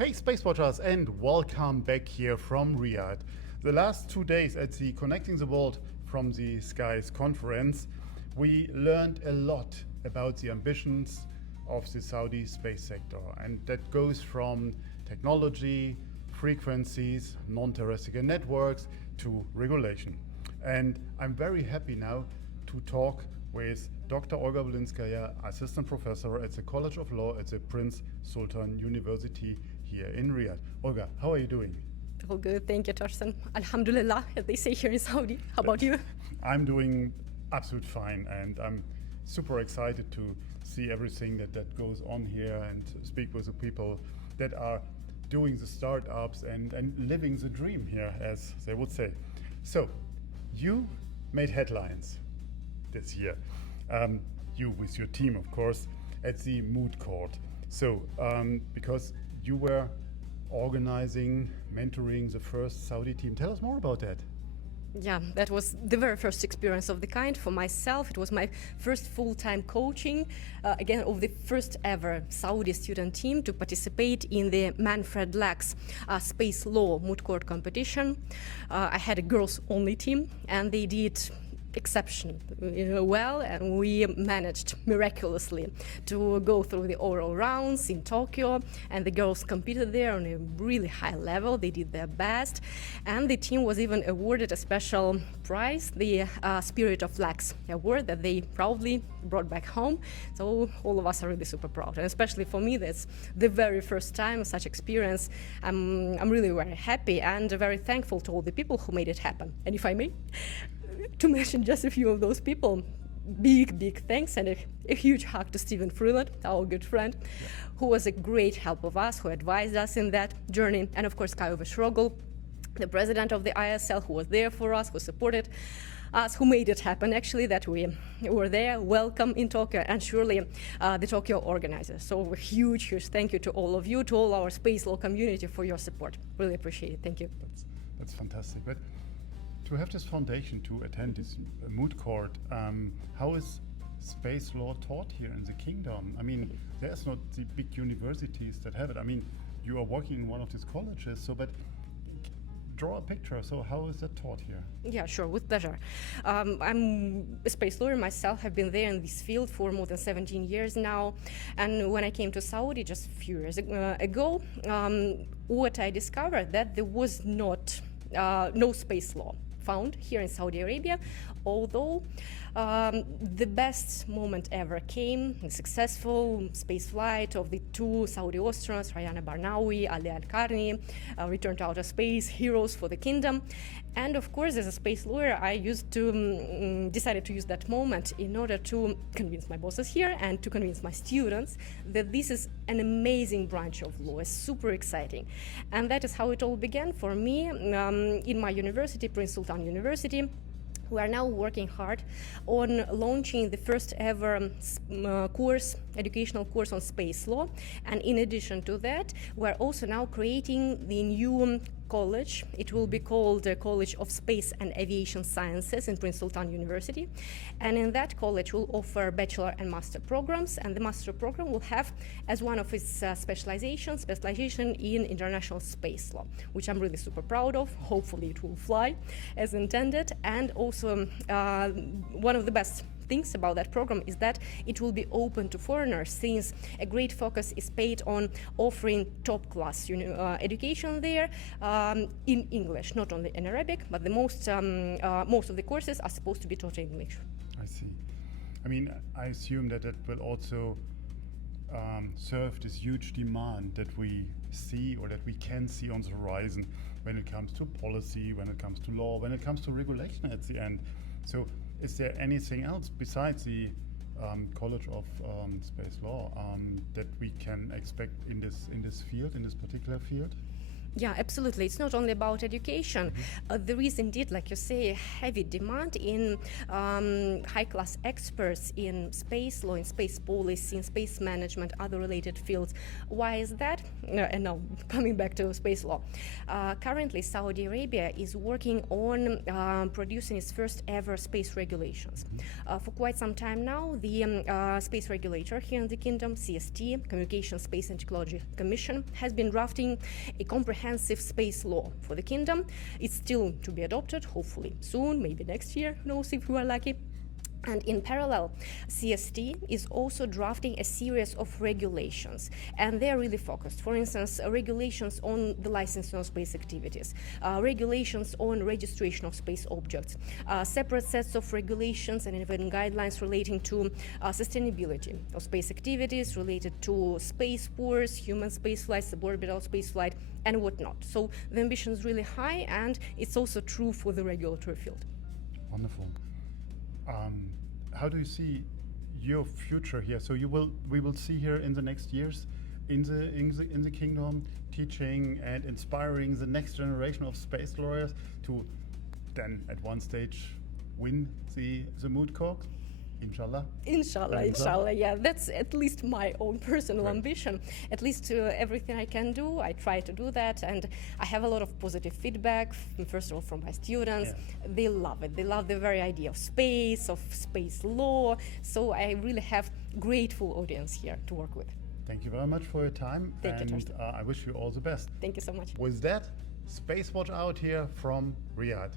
Hey Space Watchers, and welcome back here from Riyadh. The last 2 days at the Connecting the World from the Skies conference, we learned a lot about the ambitions of the Saudi space sector, and that goes from technology, frequencies, non-terrestrial networks to regulation. And I'm very happy now to talk with Dr. Olga Volynskaya, Assistant Professor at the College of Law at the Prince Sultan University here in Riyadh. Olga, how are you doing? All good, thank you, Torsten. Alhamdulillah, as they say here in Saudi. How about you? I'm doing absolutely fine, and I'm super excited to see everything that goes on here and speak with the people that are doing the startups and living the dream here, as they would say. So, you made headlines this year. You with your team, of course, at the Moot Court. So, because you were organizing, mentoring the first Saudi team. Tell us more about that. Yeah, that was the very first experience of the kind for myself. It was my first full-time coaching, again, of the first ever Saudi student team to participate in the Manfred Lachs Space Law Moot Court competition. I had a girls-only team, and they did exceptionally well, and we managed miraculously to go through the oral rounds in Tokyo, and the girls competed there on a really high level. They did their best, and the team was even awarded a special prize, the Spirit of Lachs award that they proudly brought back home. So all of us are really super proud, and especially for me, that's the very first time such experience. I'm really very happy and very thankful to all the people who made it happen. And if I may, to mention just a few of those people, big thanks and a huge hug to Stephen Freeland, our good friend, who was a great help of us, who advised us in that journey, and of course Kayo Veshrogl, the president of the ISL, who was there for us, who supported us, who made it happen actually, that we were there, welcome in Tokyo, and surely the Tokyo organizers. So a huge thank you to all of you, to all our space law community for your support. Really appreciate it. Thank you. That's fantastic. But to have this foundation to attend this moot court, how is space law taught here in the kingdom? I mean, there's not the big universities that have it. I mean, you are working in one of these colleges, so but draw a picture. So how is that taught here? Yeah, sure, with pleasure. I'm a space lawyer myself. I've been there in this field for more than 17 years now. And when I came to Saudi just a few years ago, what I discovered that there was no space law found here in Saudi Arabia, although the best moment ever came, the successful space flight of the two Saudi astronauts, Rayana Barnawi, Ali Al-Karni, returned to outer space, heroes for the kingdom. And of course, as a space lawyer, I decided to use that moment in order to convince my bosses here and to convince my students that this is an amazing branch of law, it's super exciting. And that is how it all began for me in my university, Prince Sultan University. We are now working hard on launching the first ever educational course on space law. And in addition to that, we are also now creating the new college. It will be called the College of Space and Aviation Sciences in Prince Sultan University. And in that college, we'll offer bachelor and master programs. And the master program will have as one of its specialization in international space law, which I'm really super proud of. Hopefully it will fly as intended. And also one of the best things about that program is that it will be open to foreigners, since a great focus is paid on offering top-class education there in English, not only in Arabic, but the most of the courses are supposed to be taught in English. I see. I mean, I assume that will also serve this huge demand that we see or that we can see on the horizon when it comes to policy, when it comes to law, when it comes to regulation at the end. So is there anything else besides the College of Space Law that we can expect in this field, in this particular field? Yeah, absolutely. It's not only about education. There is indeed, like you say, a heavy demand in high-class experts in space law, in space policy, in space management, other related fields. Why is that? And now, coming back to space law. Currently, Saudi Arabia is working on producing its first ever space regulations. For quite some time now, the space regulator here in the kingdom, CST, Communication, Space and Technology Commission, has been drafting a comprehensive space law for the kingdom. It's still to be adopted, hopefully soon, maybe next year, who knows if we are lucky. And in parallel, CST is also drafting a series of regulations, and they're really focused. For instance, regulations on the licensing of space activities, regulations on registration of space objects, separate sets of regulations and even guidelines relating to sustainability of space activities, related to space wars, human space flight, suborbital space flight, and whatnot. So the ambition is really high, and it's also true for the regulatory field. Wonderful. How do you see your future here? So we will see here in the next years in the kingdom teaching and inspiring the next generation of space lawyers to then at one stage win the Moot Court. Inshallah. Inshallah, yeah. That's at least my own personal ambition. At least everything I can do, I try to do that. And I have a lot of positive feedback, first of all, from my students. Yeah. They love it. They love the very idea of space law. So I really have grateful audience here to work with. Thank you very much for your time. Thank you, Torsten. I wish you all the best. Thank you so much. With that, Space Watch out here from Riyadh.